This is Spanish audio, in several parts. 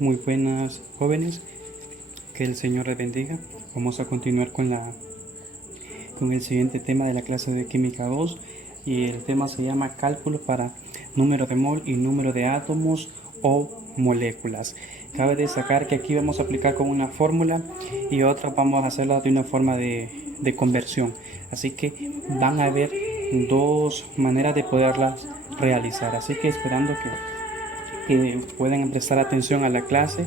Muy buenas jóvenes, que el Señor les bendiga. Vamos a continuar con el siguiente tema de la clase de Química 2 y el tema se llama cálculo para número de mol y número de átomos o moléculas. Cabe destacar que aquí vamos a aplicar con una fórmula y otra vamos a hacerla de una forma de conversión. Así que van a haber dos maneras de poderlas realizar. Así que esperando que pueden prestar atención a la clase,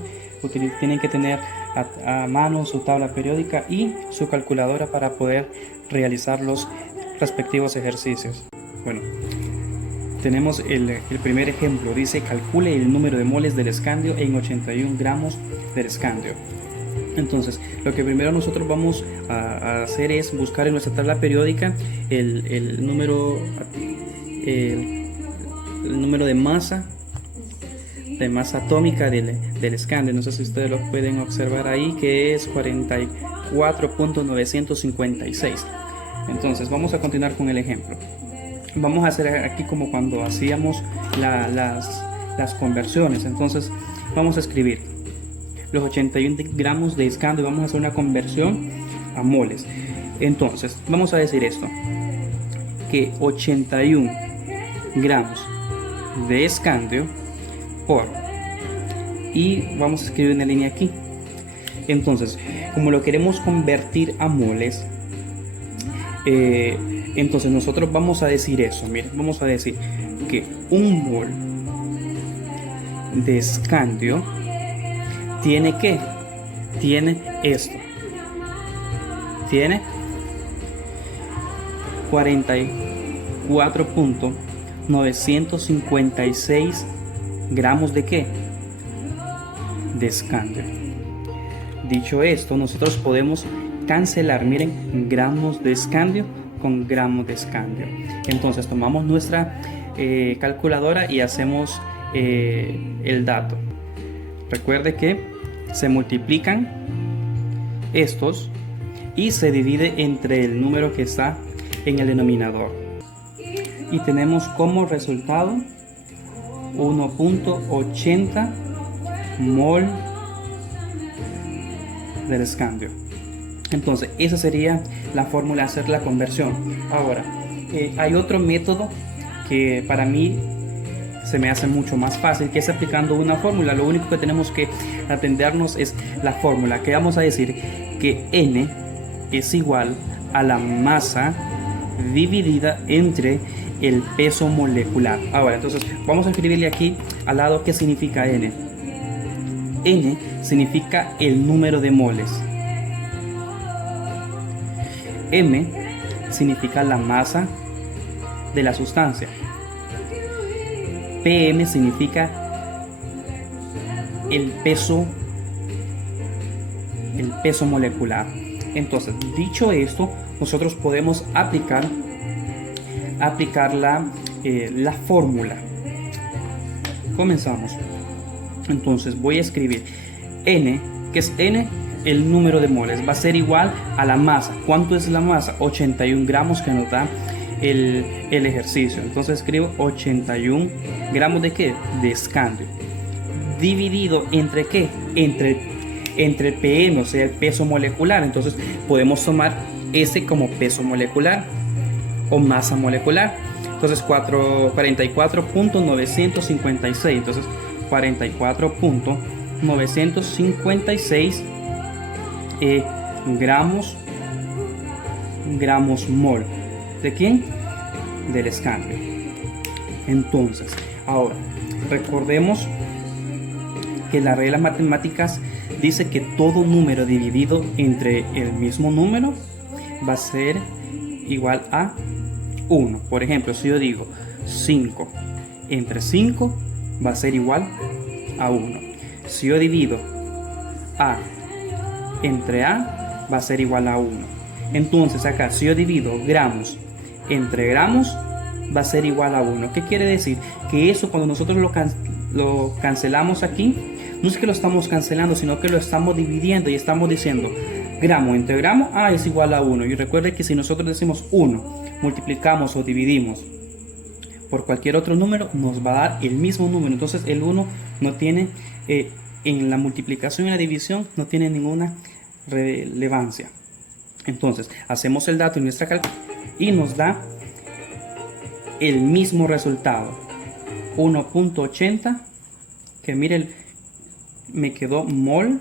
tienen que tener a mano su tabla periódica y su calculadora para poder realizar los respectivos ejercicios. Bueno, tenemos el primer ejemplo, dice calcule el número de moles del escandio en 81 gramos del escandio. Entonces, lo que primero nosotros vamos a hacer es buscar en nuestra tabla periódica el número de masa atómica del escandio. No sé si ustedes lo pueden observar ahí, que es 44.956. Entonces vamos a continuar con el ejemplo. Vamos a hacer aquí como cuando hacíamos las conversiones. Entonces vamos a escribir los 81 gramos de escandio, vamos a hacer una conversión a moles. Entonces vamos a decir esto, que 81 gramos de escandio y vamos a escribir una línea aquí. Entonces, como lo queremos convertir a moles, entonces nosotros vamos a decir eso. Miren, vamos a decir que un mol de escandio tiene esto, tiene 44.956 gramos de ¿qué? De escandio. Dicho esto, nosotros podemos cancelar, miren, gramos de escandio con gramos de escandio. Entonces tomamos nuestra calculadora y hacemos el dato. Recuerde que se multiplican estos y se divide entre el número que está en el denominador. Y tenemos como resultado 1.80 mol del escandio. Entonces esa sería la fórmula de hacer la conversión. Ahora hay otro método que para mí se me hace mucho más fácil, que es aplicando una fórmula. Lo único que tenemos que atendernos es la fórmula, que vamos a decir que N es igual a la masa dividida entre el peso molecular. Ahora, entonces vamos a escribirle aquí al lado qué significa N. N significa el número de moles. M significa la masa de la sustancia. PM significa el peso molecular. Entonces, dicho esto, nosotros podemos aplicar la fórmula. Comenzamos. Entonces voy a escribir N, que es N, el número de moles, va a ser igual a la masa. ¿Cuánto es la masa? 81 gramos que nos da el ejercicio. Entonces escribo 81 gramos de ¿qué? De escandio. Dividido entre ¿qué? Entre el PM, o sea, el peso molecular. Entonces podemos tomar ese como peso molecular o masa molecular. Entonces 44.956. Entonces 44.956 gramos mol. ¿De quién? Del escandio. Entonces, ahora recordemos que las reglas matemáticas dice que todo número dividido entre el mismo número va a ser igual a 1. Por ejemplo, si yo digo 5 entre 5 va a ser igual a 1. Si yo divido A entre A va a ser igual a 1. Entonces acá, si yo divido gramos entre gramos va a ser igual a 1. ¿Qué quiere decir? Que eso, cuando nosotros lo cancelamos aquí, no es que lo estamos cancelando, sino que lo estamos dividiendo y estamos diciendo gramo entre gramo, A es igual a 1. Y recuerde que si nosotros decimos 1, multiplicamos o dividimos por cualquier otro número, nos va a dar el mismo número. Entonces el 1 no tiene en la multiplicación y la división no tiene ninguna relevancia. Entonces hacemos el dato en nuestra calculadora y nos da el mismo resultado, 1.80, que miren, me quedó mol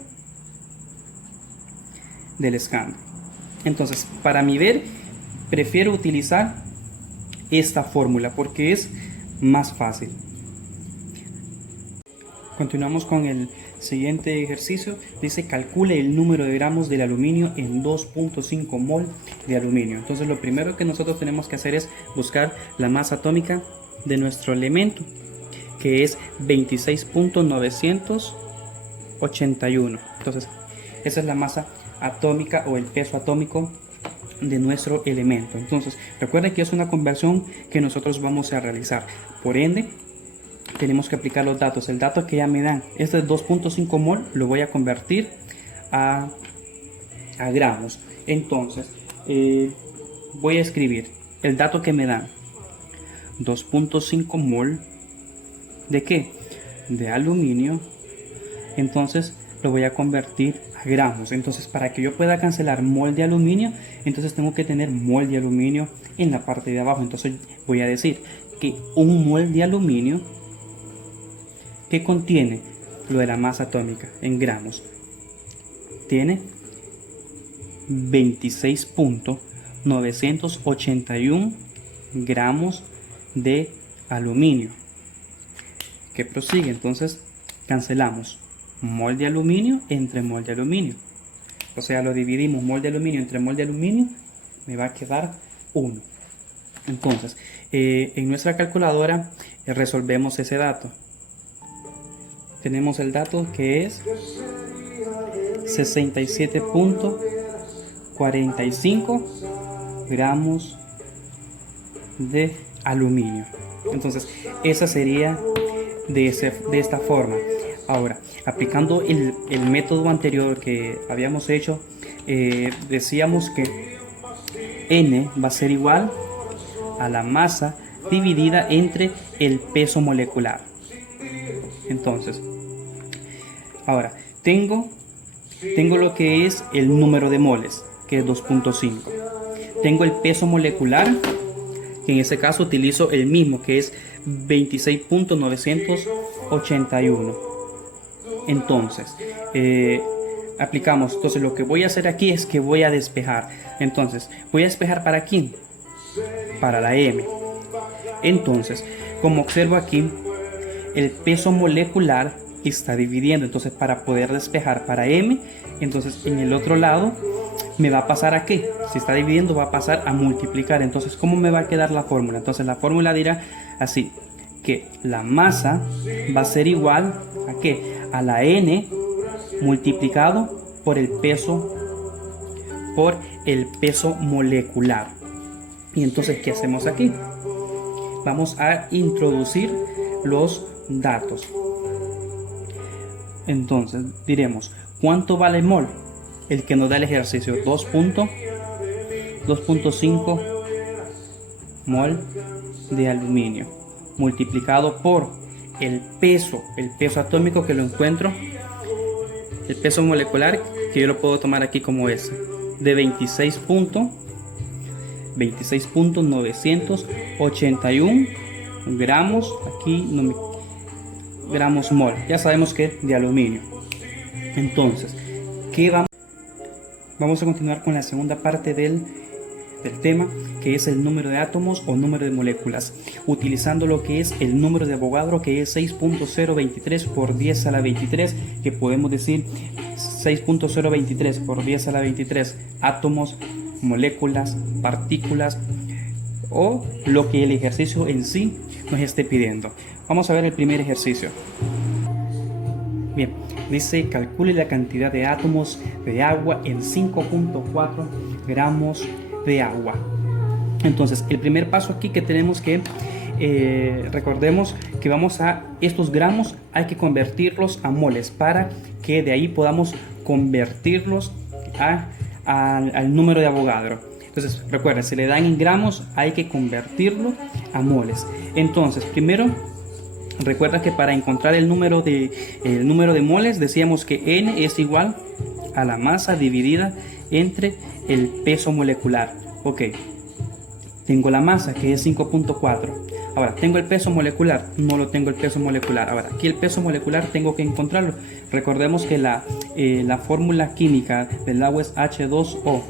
del escándalo. Entonces, para mi ver, prefiero utilizar esta fórmula porque es más fácil. Continuamos con el siguiente ejercicio. Dice, calcule el número de gramos del aluminio en 2.5 mol de aluminio. Entonces, lo primero que nosotros tenemos que hacer es buscar la masa atómica de nuestro elemento, que es 26.981. Entonces, esa es la masa atómica o el peso atómico de nuestro elemento. Entonces, recuerden que es una conversión que nosotros vamos a realizar. Por ende, tenemos que aplicar los datos. El dato que ya me dan, este es 2.5 mol, lo voy a convertir a gramos. Entonces, voy a escribir el dato que me dan: 2.5 mol ¿de qué? De aluminio. Entonces lo voy a convertir a gramos. Entonces, para que yo pueda cancelar mol de aluminio, entonces tengo que tener mol de aluminio en la parte de abajo. Entonces voy a decir que un mol de aluminio, que contiene lo de la masa atómica en gramos, tiene 26.981 gramos de aluminio. Que prosigue, entonces cancelamos mol de aluminio entre mol de aluminio, o sea, lo dividimos, mol de aluminio entre mol de aluminio, me va a quedar 1. Entonces, en nuestra calculadora resolvemos ese dato. Tenemos el dato que es 67.45 gramos de aluminio. Entonces, esa sería de esta forma. Ahora, aplicando el método anterior que habíamos hecho, decíamos que N va a ser igual a la masa dividida entre el peso molecular. Entonces, ahora tengo lo que es el número de moles, que es 2.5. Tengo el peso molecular, que en ese caso utilizo el mismo, que es 26.981. Entonces, aplicamos. Entonces, lo que voy a hacer aquí es que voy a despejar. Entonces, voy a despejar ¿para quién? Para la M. Entonces, como observo aquí, el peso molecular está dividiendo. Entonces, para poder despejar para M, entonces en el otro lado me va a pasar a qué. Si está dividiendo, va a pasar a multiplicar. Entonces, ¿cómo me va a quedar la fórmula? Entonces, la fórmula dirá así, que la masa va a ser igual a qué, a la N multiplicado por el peso molecular. Y entonces, ¿qué hacemos aquí? Vamos a introducir los datos. Entonces diremos, ¿cuánto vale mol? El que nos da el ejercicio, 2.5 mol de aluminio multiplicado por el peso atómico, que lo encuentro, el peso molecular, que yo lo puedo tomar aquí como es de 26.981 gramos, aquí no me, gramos mol, ya sabemos que de aluminio. Entonces, ¿qué vamos a continuar con la segunda parte del tema, que es el número de átomos o número de moléculas, utilizando lo que es el número de Avogadro, que es 6.023 por 10 a la 23, que podemos decir 6.023 por 10 a la 23 átomos, moléculas, partículas o lo que el ejercicio en sí nos esté pidiendo. Vamos a ver el primer ejercicio. Bien, dice, calcule la cantidad de átomos de agua en 5.4 gramos de agua. Entonces, el primer paso aquí que tenemos que recordemos que vamos a estos gramos, hay que convertirlos a moles para que de ahí podamos convertirlos al número de Avogadro. Entonces, recuerden, si le dan en gramos, hay que convertirlo a moles. Entonces, primero Recuerda que para encontrar el número de moles decíamos que N es igual a la masa dividida entre el peso molecular. Ok, tengo la masa que es 5.4. Ahora, ¿tengo el peso molecular? No lo tengo el peso molecular. Ahora, aquí el peso molecular tengo que encontrarlo. Recordemos que la fórmula química del agua es H2O.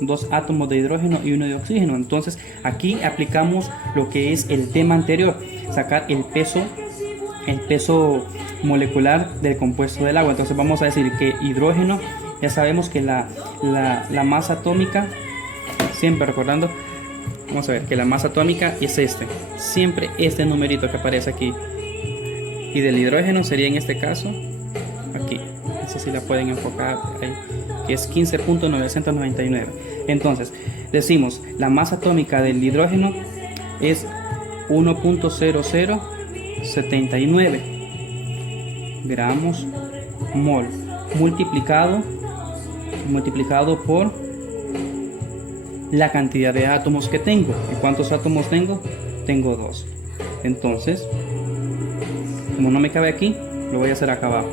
2 átomos de hidrógeno y 1 de oxígeno. Entonces, aquí aplicamos lo que es el tema anterior. Sacar el peso molecular del compuesto del agua. Entonces, vamos a decir que hidrógeno, ya sabemos que la masa atómica, siempre recordando, vamos a ver que la masa atómica es siempre este numerito que aparece aquí, y del hidrógeno sería en este caso aquí, no sé si la pueden enfocar ahí, que es 15.999. Entonces decimos la masa atómica del hidrógeno es 1.0079 gramos mol multiplicado por la cantidad de átomos que tengo. ¿Y cuántos átomos tengo? Tengo 2. Entonces, como no me cabe aquí, lo voy a hacer acá abajo.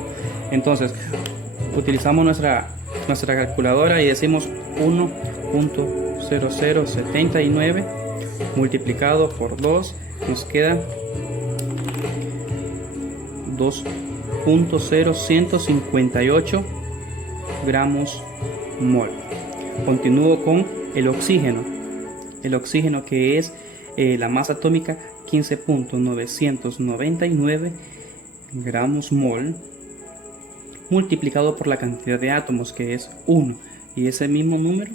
Entonces, utilizamos nuestra calculadora y decimos 1.0079 multiplicado por 2, nos queda 2.0158 gramos mol. Continúo con el oxígeno que es la masa atómica 15.999 gramos mol multiplicado por la cantidad de átomos que es 1, y ese mismo número,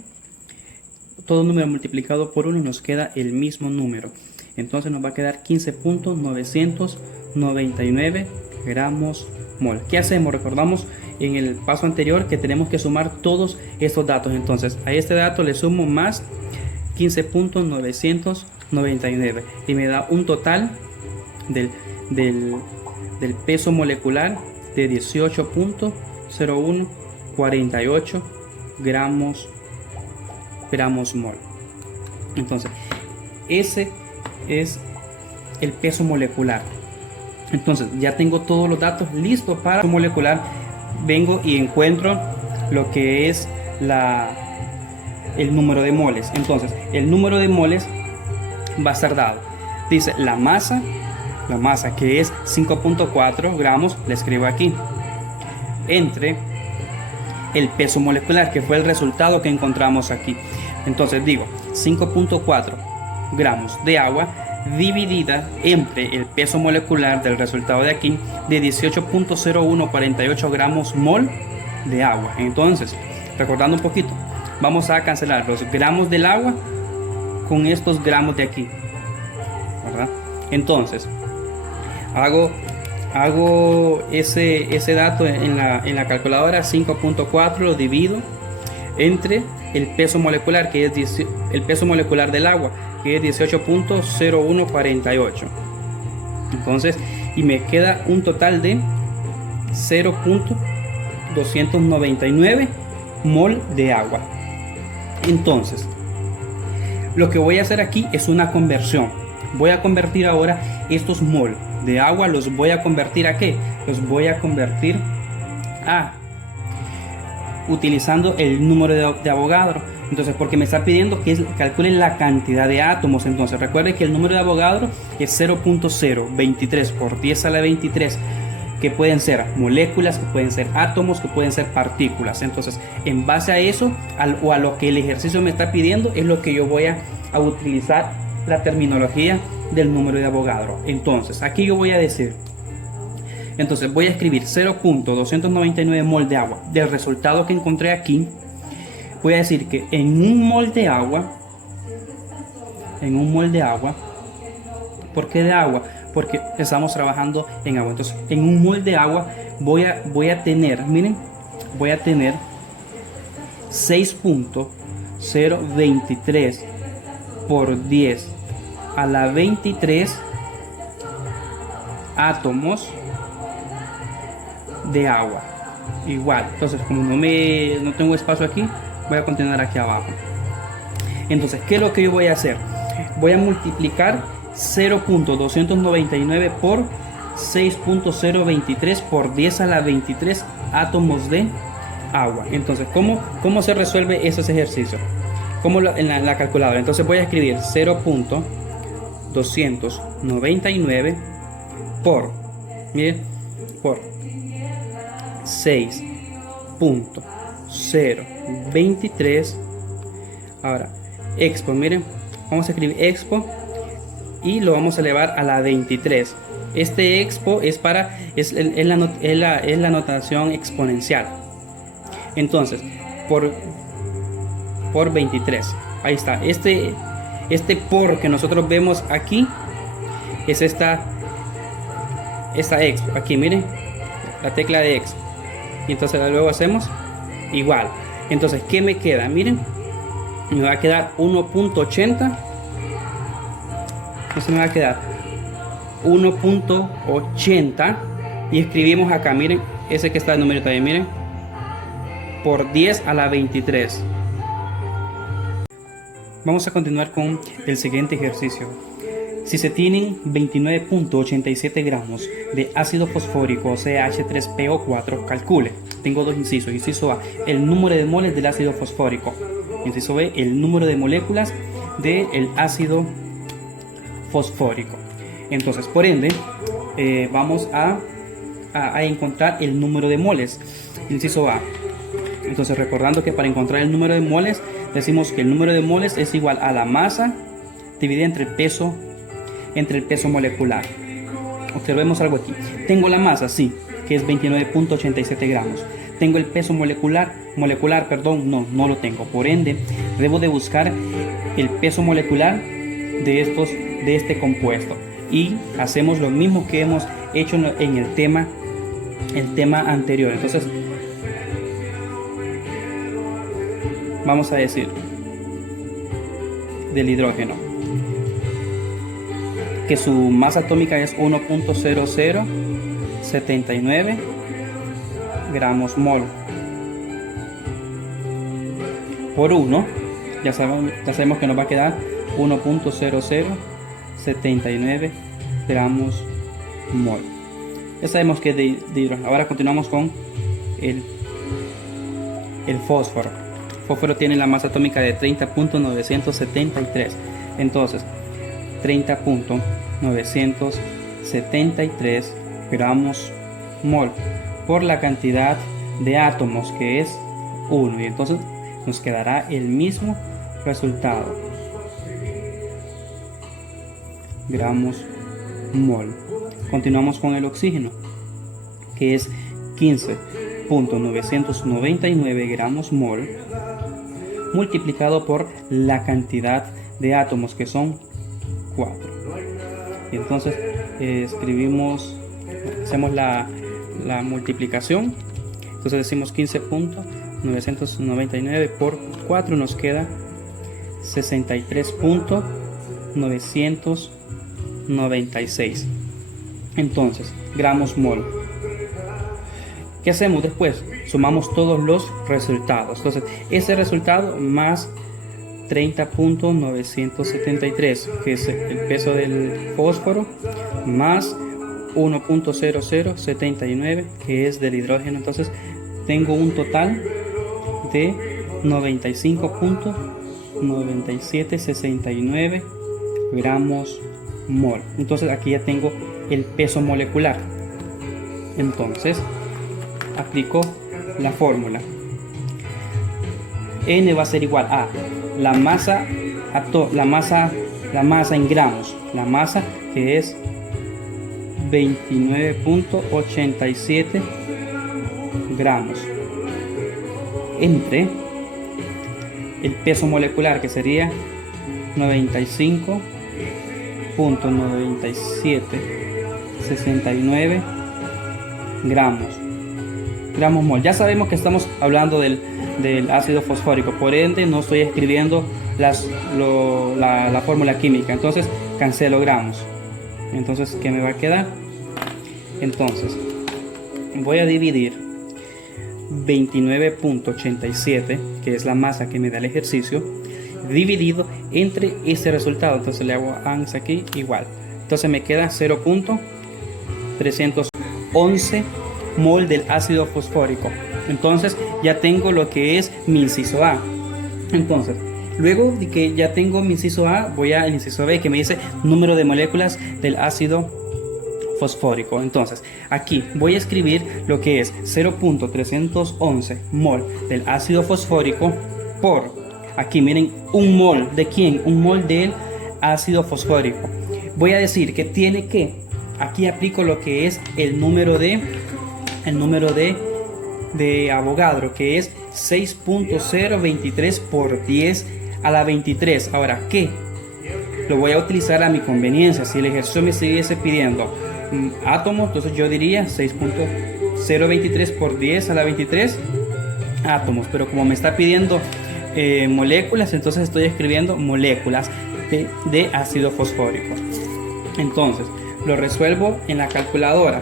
todo número multiplicado por 1 nos queda el mismo número, entonces nos va a quedar 15.999 gramos mol. ¿Qué hacemos? Recordamos en el paso anterior que tenemos que sumar todos estos datos, entonces a este dato le sumo más 15.999 y me da un total del peso molecular de 18.0148 gramos mol. Entonces ese es el peso molecular. Entonces ya tengo todos los datos listos para el molecular. Vengo y encuentro lo que es el número de moles. Entonces el número de moles va a estar dado, dice la masa que es 5.4 gramos, le escribo aquí, entre el peso molecular, que fue el resultado que encontramos aquí. Entonces digo 5.4 gramos de agua dividida entre el peso molecular del resultado de aquí de 18.0148 gramos mol de agua. Entonces, recordando un poquito, vamos a cancelar los gramos del agua con estos gramos de aquí, ¿verdad? Entonces hago ese dato en la calculadora. 5.4 lo divido entre el peso molecular, que es el peso molecular del agua, que es 18.0148. Entonces, y me queda un total de 0.299 mol de agua. Entonces, lo que voy a hacer aquí es una conversión. Voy a convertir ahora estos mol de agua, los voy a convertir ¿a qué? Los voy a convertir a, utilizando el número de Avogadro. Entonces, porque me está pidiendo que calculen la cantidad de átomos. Entonces, recuerde que el número de Avogadro es 0.023 por 10 a la 23, que pueden ser moléculas, que pueden ser átomos, que pueden ser partículas. Entonces, en base a eso, o a lo que el ejercicio me está pidiendo, es lo que yo voy a utilizar la terminología del número de Avogadro. Entonces, aquí yo voy a decir, entonces voy a escribir 0.299 mol de agua del resultado que encontré aquí. Voy a decir que en un mol de agua, ¿por qué de agua? Porque estamos trabajando en agua. Entonces, en un mol de agua voy a tener, miren, voy a tener 6.023 por 10 a la 23 átomos de agua. Igual, entonces como no tengo espacio aquí, voy a continuar aquí abajo. Entonces, ¿qué es lo que yo voy a hacer? Voy a multiplicar 0.299 por 6.023 por 10 a la 23 átomos de agua. Entonces, ¿cómo se resuelve esos ejercicios? En la calculadora. Entonces voy a escribir 0.299 por, miren, por 6.023. Ahora, expo, miren, vamos a escribir expo y lo vamos a elevar a la 23. Este expo es la notación exponencial. Entonces, por 23. Ahí está. Este por que nosotros vemos aquí es esta expo. Aquí, miren, la tecla de expo. Y entonces luego hacemos igual. Entonces, ¿qué me queda? Miren, me va a quedar 1.80. Entonces me va a quedar 1.80 y escribimos acá, miren, ese que está el número también, miren, por 10 a la 23. Vamos a continuar con el siguiente ejercicio. Si se tienen 29.87 gramos de ácido fosfórico, o sea H3PO4, calcule. Tengo dos incisos. Inciso A, el número de moles del ácido fosfórico. Inciso B, el número de moléculas del ácido fosfórico. Entonces, por ende, vamos a encontrar el número de moles. Inciso A. Entonces, recordando que para encontrar el número de moles, decimos que el número de moles es igual a la masa dividida entre el peso molecular. Observemos algo aquí. Tengo la masa, sí, que es 29.87 gramos. Tengo el peso molecular, no lo tengo. Por ende, debo de buscar el peso molecular de este compuesto. Y hacemos lo mismo que hemos hecho en el tema anterior. Entonces, vamos a decir del hidrógeno que su masa atómica es 1.0079 gramos mol por 1. Ya sabemos que nos va a quedar 1.0079 gramos mol. Ya sabemos que es de hidrógeno. Ahora continuamos con el fósforo. El fósforo tiene la masa atómica de 30.973. Entonces, 30.973 gramos mol por la cantidad de átomos, que es 1. Y entonces nos quedará el mismo resultado. Gramos mol. Continuamos con el oxígeno, que es 15.999 gramos mol multiplicado por la cantidad de átomos, que son 4. Y entonces hacemos la multiplicación. Entonces decimos 15.999 por 4, nos queda 63.996. Entonces, gramos mol. ¿Qué hacemos después? Sumamos todos los resultados. Entonces, ese resultado más 30.973, que es el peso del fósforo, más 1.0079, que es del hidrógeno. Entonces, tengo un total de 95.9769 gramos mol. Entonces, aquí ya tengo el peso molecular. Entonces, aplico la fórmula. N va a ser igual a la masa en gramos, la masa que es 29.87 gramos, entre el peso molecular, que sería 95.9769 gramos mol. Ya sabemos que estamos hablando del ácido fosfórico, por ende no estoy escribiendo la fórmula química. Entonces cancelo gramos. Entonces, ¿qué me va a quedar? Entonces voy a dividir 29.87, que es la masa que me da el ejercicio, dividido entre ese resultado. Entonces le hago ANS aquí igual. Entonces me queda 0.0 0.311 mol del ácido fosfórico. Entonces ya tengo lo que es mi inciso A. Entonces, luego de que ya tengo mi inciso A, voy al inciso B, que me dice número de moléculas del ácido fosfórico. Entonces, aquí voy a escribir lo que es 0.311 mol del ácido fosfórico por, aquí miren, un mol. ¿De quién? Un mol del ácido fosfórico. Voy a decir que tiene que, aquí aplico lo que es el número de Avogadro, que es 6.023 por 10 a la 23. Ahora, ¿qué? Lo voy a utilizar a mi conveniencia. Si el ejercicio me siguiese pidiendo átomos, entonces yo diría 6.023 por 10 a la 23 átomos. Pero como me está pidiendo moléculas, entonces estoy escribiendo moléculas de ácido fosfórico. Entonces, lo resuelvo en la calculadora.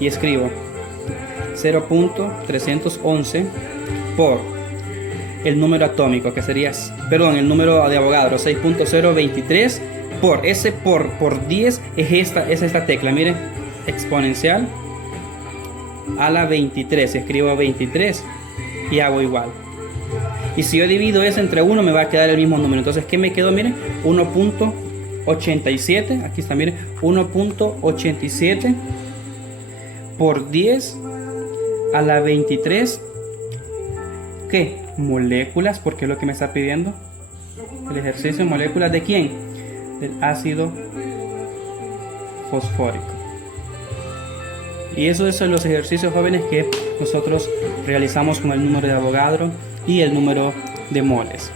Y escribo 0.311 por el número atómico, que sería, perdón, el número de Avogadro, 6.023 por ese por 10 es esta tecla, miren, exponencial a la 23. Escribo 23 y hago igual. Y si yo divido eso entre 1, me va a quedar el mismo número. Entonces, ¿qué me quedó? Miren, 1.87. Aquí está, miren, 1.87 por 10 a la 23. ¿Qué? Moléculas, porque es lo que me está pidiendo el ejercicio. ¿Moléculas de quién? Del ácido fosfórico. Y eso son los ejercicios, jóvenes, que nosotros realizamos con el número de Avogadro y el número de moles.